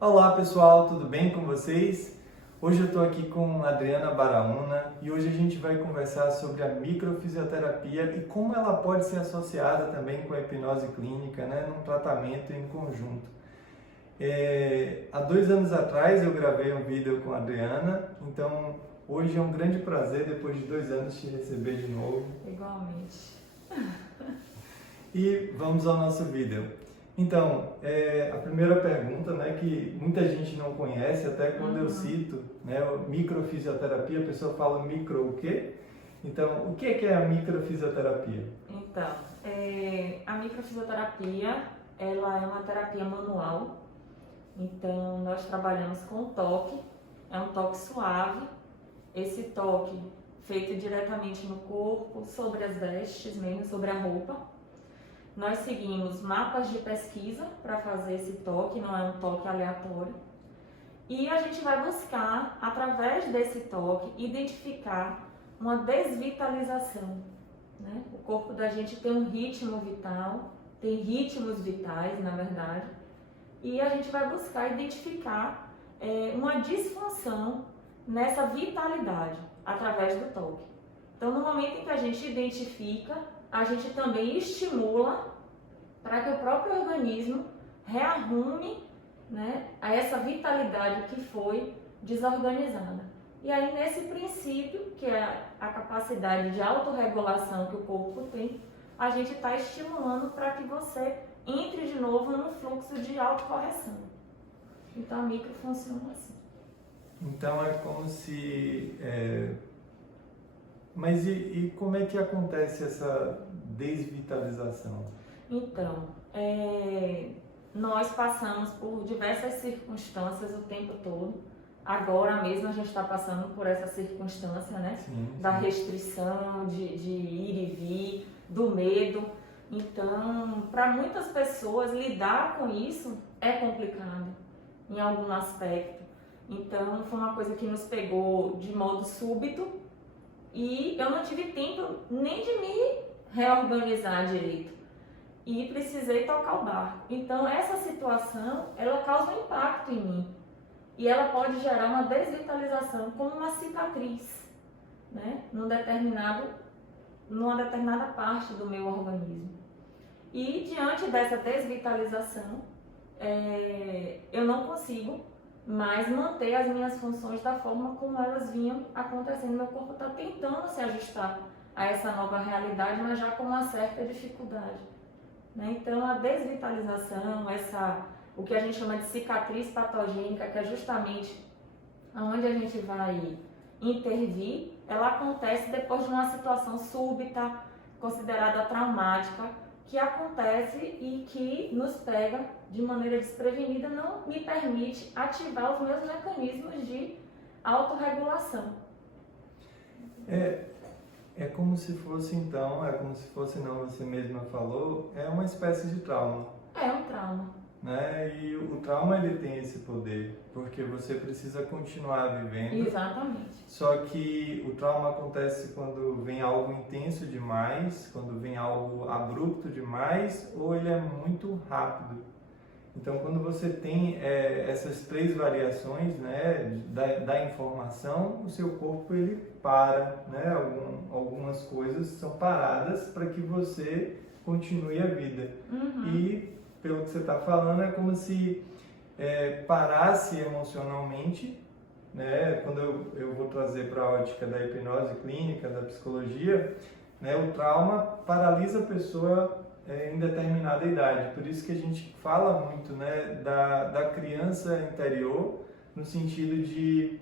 Olá pessoal, tudo bem com vocês? Hoje eu estou aqui com a Adriana Baraúna e hoje a gente vai conversar sobre a microfisioterapia e como ela pode ser associada também com a hipnose clínica, num tratamento em conjunto. Há 2 anos atrás eu gravei um vídeo com a Adriana, então hoje é um grande prazer, depois de 2 anos, te receber de novo. Igualmente. E vamos ao nosso vídeo. Então, a primeira pergunta, que muita gente não conhece, até quando eu cito, microfisioterapia, a pessoa fala micro o quê? Então, o que é a microfisioterapia? Então, a microfisioterapia, ela é uma terapia manual. Então, nós trabalhamos com toque, é um toque suave. Esse toque feito diretamente no corpo, sobre as vestes, mesmo sobre a roupa. Nós seguimos mapas de pesquisa para fazer esse toque, não é um toque aleatório. E a gente vai buscar, através desse toque, identificar uma desvitalização. O corpo da gente tem um ritmo vital, tem ritmos vitais, na verdade, e a gente vai buscar identificar uma disfunção nessa vitalidade, através do toque. Então, no momento em que a gente identifica, a gente também estimula para que o próprio organismo rearrume a essa vitalidade que foi desorganizada. E aí, nesse princípio, que é a capacidade de autorregulação que o corpo tem, a gente está estimulando para que você entre de novo num fluxo de autocorreção. Então, a micro funciona assim. Então, é como se... Mas e como é que acontece essa desvitalização? Então, nós passamos por diversas circunstâncias o tempo todo. Agora mesmo a gente está passando por essa circunstância, Sim. Da restrição, de ir e vir, do medo. Então, para muitas pessoas, lidar com isso é complicado, em algum aspecto. Então, foi uma coisa que nos pegou de modo súbito e eu não tive tempo nem de me reorganizar direito. E precisei tocar o barco. Então, essa situação, ela causa um impacto em mim. E ela pode gerar uma desvitalização, como uma cicatriz, numa determinada parte do meu organismo. E, diante dessa desvitalização, eu não consigo mais manter as minhas funções da forma como elas vinham acontecendo. Meu corpo está tentando se ajustar a essa nova realidade, mas já com uma certa dificuldade. Então, a desvitalização, o que a gente chama de cicatriz patogênica, que é justamente onde a gente vai intervir, ela acontece depois de uma situação súbita, considerada traumática, que acontece e que nos pega de maneira desprevenida, não me permite ativar os meus mecanismos de autorregulação. É como se fosse então, não, você mesma falou, é uma espécie de trauma. É um trauma. E o trauma ele tem esse poder, porque você precisa continuar vivendo. Exatamente. Só que o trauma acontece quando vem algo intenso demais, quando vem algo abrupto demais, ou ele é muito rápido. Então, quando você tem essas três variações da informação, o seu corpo ele para, algumas coisas são paradas para que você continue a vida. E, pelo que você está falando, é como se parasse emocionalmente, quando eu vou trazer para a ótica da hipnose clínica, da psicologia, o trauma paralisa a pessoa em determinada idade. Por isso que a gente fala muito da criança interior, no sentido de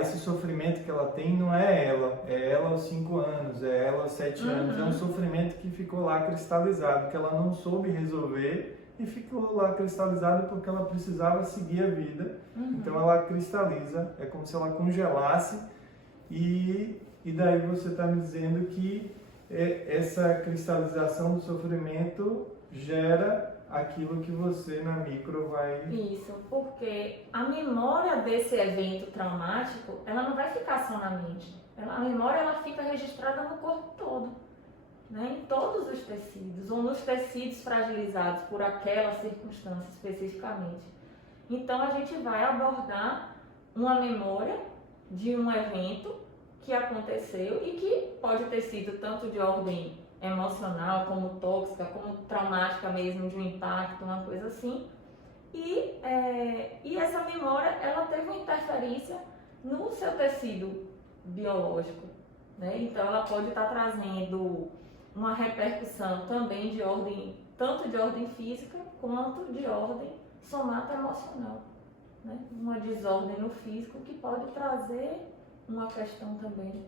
esse sofrimento que ela tem não é ela aos 5 anos, é ela aos 7 anos, é um sofrimento que ficou lá cristalizado, que ela não soube resolver e ficou lá cristalizado porque ela precisava seguir a vida. Então ela cristaliza, é como se ela congelasse e daí você está me dizendo que essa cristalização do sofrimento gera aquilo que você na micro vai... Isso, porque a memória desse evento traumático, ela não vai ficar só na mente. A memória ela fica registrada no corpo todo, em todos os tecidos, ou nos tecidos fragilizados por aquela circunstância especificamente. Então a gente vai abordar uma memória de um evento que aconteceu e que pode ter sido tanto de ordem emocional, como tóxica, como traumática mesmo, de um impacto, uma coisa assim. E essa memória, ela teve uma interferência no seu tecido biológico, né? Então ela pode estar trazendo uma repercussão também de ordem, tanto de ordem física quanto de ordem somatoemocional, né? Uma desordem no físico que pode trazer uma questão também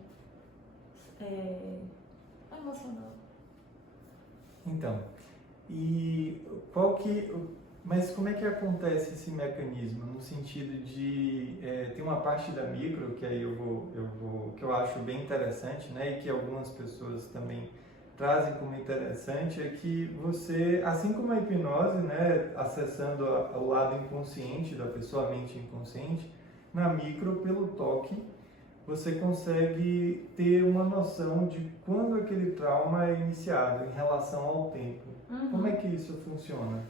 emocional. Então, e mas como é que acontece esse mecanismo? No sentido de, tem uma parte da micro que aí que eu acho bem interessante, né, e que algumas pessoas também trazem como interessante, é que você, assim como a hipnose, né, acessando o lado inconsciente da pessoa, a mente inconsciente, na micro, pelo toque, você consegue ter uma noção de quando aquele trauma é iniciado em relação ao tempo. Uhum. Como é que isso funciona?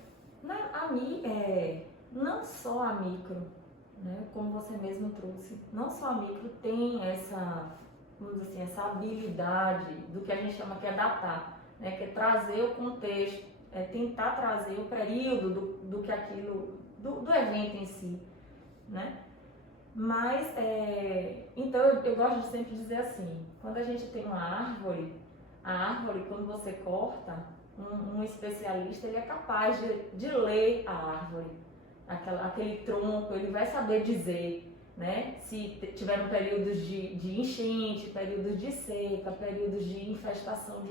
Não só a micro, né, como você mesmo trouxe, não só a micro tem essa, vamos dizer assim, essa habilidade do que a gente chama que é datar, né, que é trazer o contexto, tentar trazer o período do que aquilo, do evento em si, né? Mas, então eu gosto de sempre dizer assim, quando a gente tem uma árvore, a árvore, quando você corta, um especialista, ele é capaz de ler a árvore, aquele tronco, ele vai saber dizer, né, se tiveram períodos de enchente, períodos de seca, períodos de infestação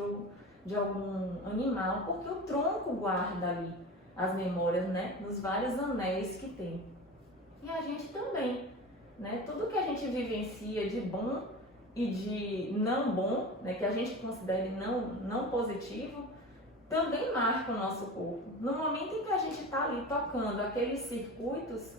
de algum animal, porque o tronco guarda ali as memórias, né, nos vários anéis que tem. E a gente também, né, tudo que a gente vivencia de bom e de não bom, né, que a gente considere não positivo, também marca o nosso corpo. No momento em que a gente está ali tocando aqueles circuitos,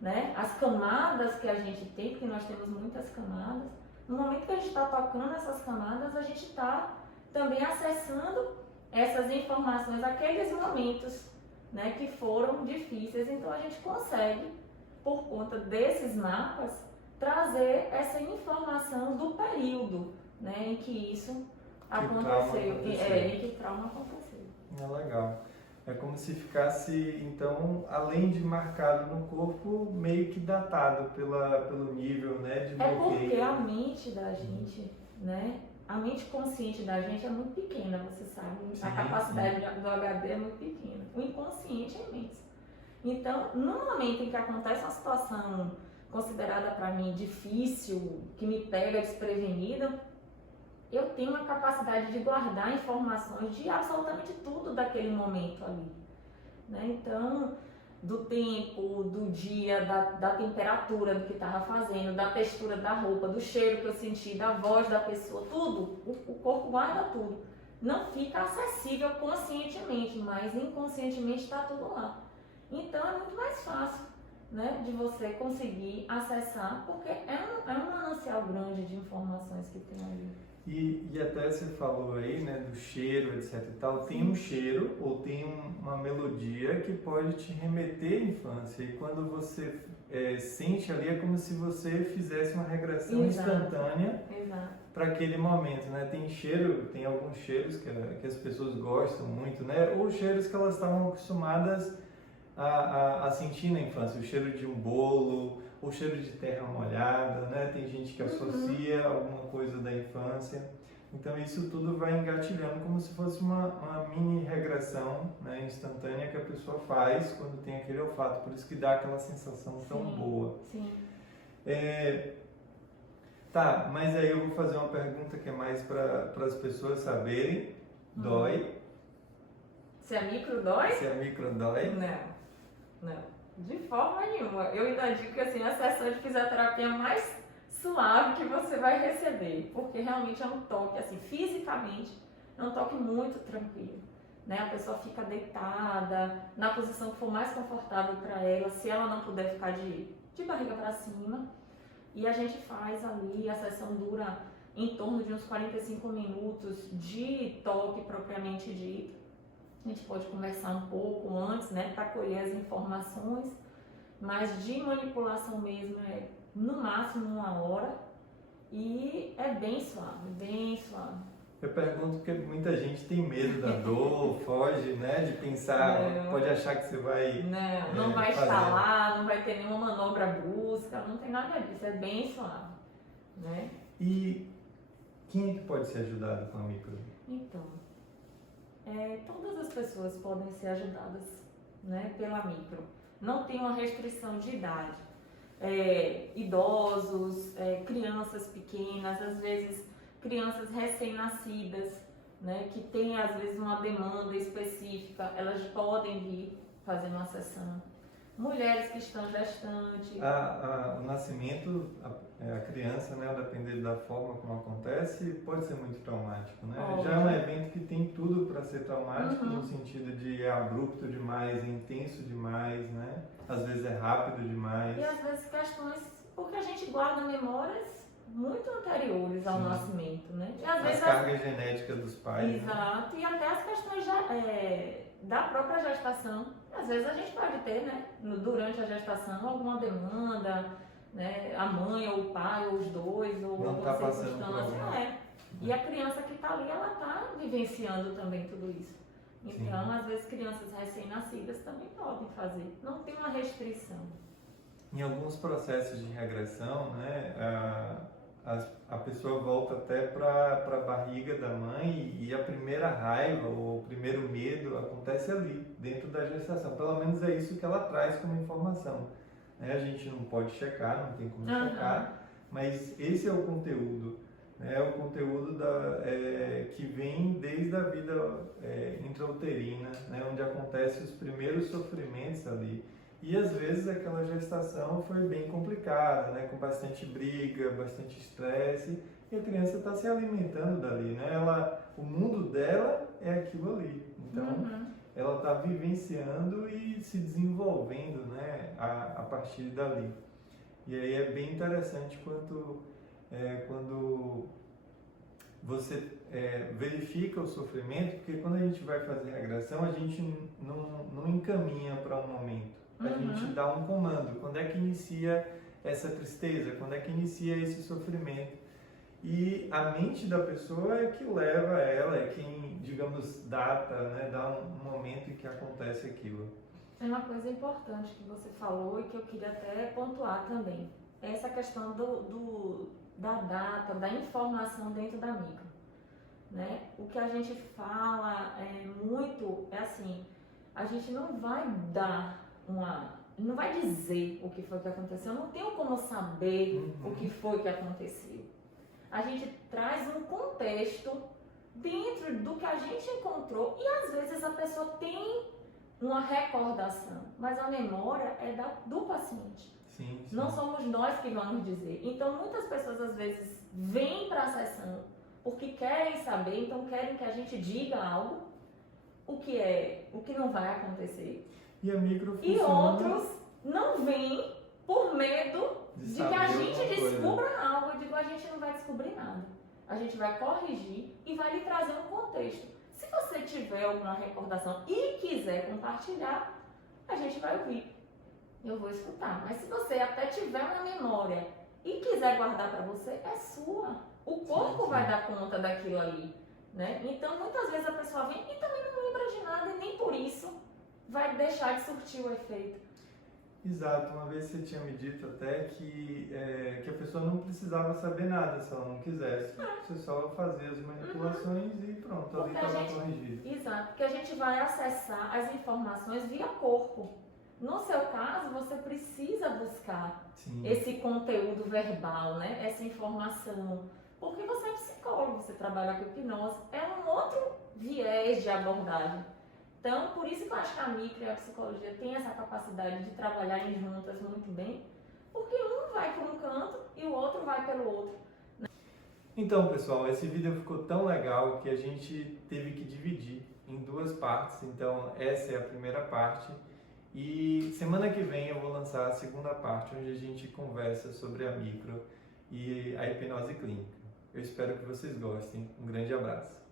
né, as camadas que a gente tem, porque nós temos muitas camadas, no momento que a gente está tocando essas camadas, a gente está também acessando essas informações, aqueles momentos, né, que foram difíceis. Então a gente consegue, por conta desses mapas, trazer essa informação do período, né, em que isso aconteceu, em que o trauma aconteceu. É legal. É como se ficasse, então, além de marcado no corpo, meio que datado pelo nível, né, de bloqueio. É porque a mente da gente, né, a mente consciente da gente é muito pequena, você sabe. Sim, a capacidade do HD é muito pequena. O inconsciente é imenso. Então, no momento em que acontece uma situação considerada para mim difícil, que me pega desprevenida, eu tenho uma capacidade de guardar informações de absolutamente tudo daquele momento ali, né? Então, do tempo, do dia, da temperatura do que estava fazendo, da textura da roupa, do cheiro que eu senti, da voz da pessoa, tudo, o corpo guarda tudo. Não fica acessível conscientemente, mas inconscientemente está tudo lá. Então é muito mais fácil, né, de você conseguir acessar, porque é um manancial grande de informações que tem ali. E até você falou aí, né, do cheiro, etc e tal, tem um cheiro ou tem uma melodia que pode te remeter à infância, e quando você sente ali, é como se você fizesse uma regressão instantânea para aquele momento, né? Tem cheiro, tem alguns cheiros que as pessoas gostam muito, né, ou cheiros que elas estavam acostumadas a sentir na infância, o cheiro de um bolo, o cheiro de terra molhada, né? Tem gente que associa alguma coisa da infância. Então isso tudo vai engatilhando como se fosse uma mini regressão, né, instantânea que a pessoa faz quando tem aquele olfato. Por isso que dá aquela sensação tão boa. Sim. Tá, mas aí eu vou fazer uma pergunta que é mais para as pessoas saberem. Dói? Se a micro dói? Se a micro dói? Não. De forma nenhuma. Eu ainda digo que assim, a sessão de fisioterapia mais suave que você vai receber, porque realmente é um toque, assim, fisicamente, é um toque muito tranquilo, né? A pessoa fica deitada, na posição que for mais confortável para ela, se ela não puder ficar de barriga para cima, e a gente faz ali, a sessão dura em torno de uns 45 minutos de toque propriamente dito. A gente pode conversar um pouco antes, né, para colher as informações, mas de manipulação mesmo é no máximo 1 hora e é bem suave, bem suave. Eu pergunto porque muita gente tem medo da dor, foge, né, de pensar, pode achar que você vai não vai estalar, não vai ter nenhuma manobra brusca, não tem nada disso, é bem suave, né? E quem é que pode ser ajudado com a micro? Então, todas as pessoas podem ser ajudadas, né, pela micro. Não tem uma restrição de idade. Idosos, crianças pequenas, às vezes crianças recém-nascidas, né, que têm às vezes uma demanda específica, elas podem vir fazer uma sessão. Mulheres que estão gestantes. O nascimento, a criança, né, dependendo da forma como acontece, pode ser muito traumático, né? Já é um evento que tem tudo para ser traumático, no sentido de é abrupto demais, é intenso demais, né? Às vezes é rápido demais. E às vezes questões, porque a gente guarda memórias muito anteriores ao nascimento, né? E às vezes cargas genéticas dos pais. Exato, né? E até as questões da própria gestação. Às vezes a gente pode ter, né, durante a gestação, alguma demanda, né, a mãe ou o pai, ou os dois, ou não alguma tá passando por circunstância. E a criança que está ali, ela está vivenciando também tudo isso. Então, às vezes, crianças recém-nascidas também podem fazer. Não tem uma restrição. Em alguns processos de regressão, né, a pessoa volta até para a barriga da mãe e a primeira raiva ou o primeiro medo acontece ali, dentro da gestação. Pelo menos é isso que ela traz como informação. Né? A gente não pode checar, não tem como checar, mas esse é o conteúdo. É o conteúdo que vem desde a vida intrauterina, né? Onde acontecem os primeiros sofrimentos ali. E às vezes aquela gestação foi bem complicada, né? Com bastante briga, bastante estresse, e a criança está se alimentando dali, né? O mundo dela é aquilo ali. Então, ela está vivenciando e se desenvolvendo, né? A partir dali. E aí é bem interessante quando você verifica o sofrimento, porque quando a gente vai fazer regressão, a gente não encaminha para um momento. A gente dá um comando. Quando é que inicia essa tristeza? Quando é que inicia esse sofrimento? E a mente da pessoa é que leva ela, é quem, digamos, data, né? Dá um momento em que acontece aquilo. É uma coisa importante que você falou e que eu queria até pontuar também. Essa questão da data, da informação dentro da micro. Né? O que a gente fala muito é assim, a gente não vai não vai dizer o que foi que aconteceu, eu não tenho como saber o que foi que aconteceu. A gente traz um contexto dentro do que a gente encontrou e às vezes a pessoa tem uma recordação, mas a memória é do paciente. Sim. Não somos nós que vamos dizer. Então muitas pessoas às vezes vêm para a sessão porque querem saber, então querem que a gente diga algo, o que não vai acontecer. E a micro funciona... E outros não vêm por medo de que a gente descubra algo. Eu digo, a gente não vai descobrir nada. A gente vai corrigir e vai lhe trazer um contexto. Se você tiver alguma recordação e quiser compartilhar, a gente vai ouvir. Eu vou escutar. Mas se você até tiver uma memória e quiser guardar para você, é sua. O corpo vai dar conta daquilo ali, né? Então, muitas vezes a pessoa vem e também não lembra de nada e nem por isso vai deixar de surtir o efeito. Exato. Uma vez você tinha me dito até que a pessoa não precisava saber nada se ela não quisesse. Você só fazia as manipulações e pronto, ali estava corrigido. Exato, porque a gente vai acessar as informações via corpo. No seu caso, você precisa buscar esse conteúdo verbal, né? Essa informação. Porque você é psicólogo, você trabalha com hipnose, é um outro viés de abordagem. Então, por isso que eu acho que a micro e a psicologia têm essa capacidade de trabalharem juntas muito bem, porque um vai por um canto e o outro vai pelo outro. Então, pessoal, esse vídeo ficou tão legal que a gente teve que dividir em 2 partes. Então, essa é a primeira parte. E semana que vem eu vou lançar a segunda parte, onde a gente conversa sobre a micro e a hipnose clínica. Eu espero que vocês gostem. Um grande abraço.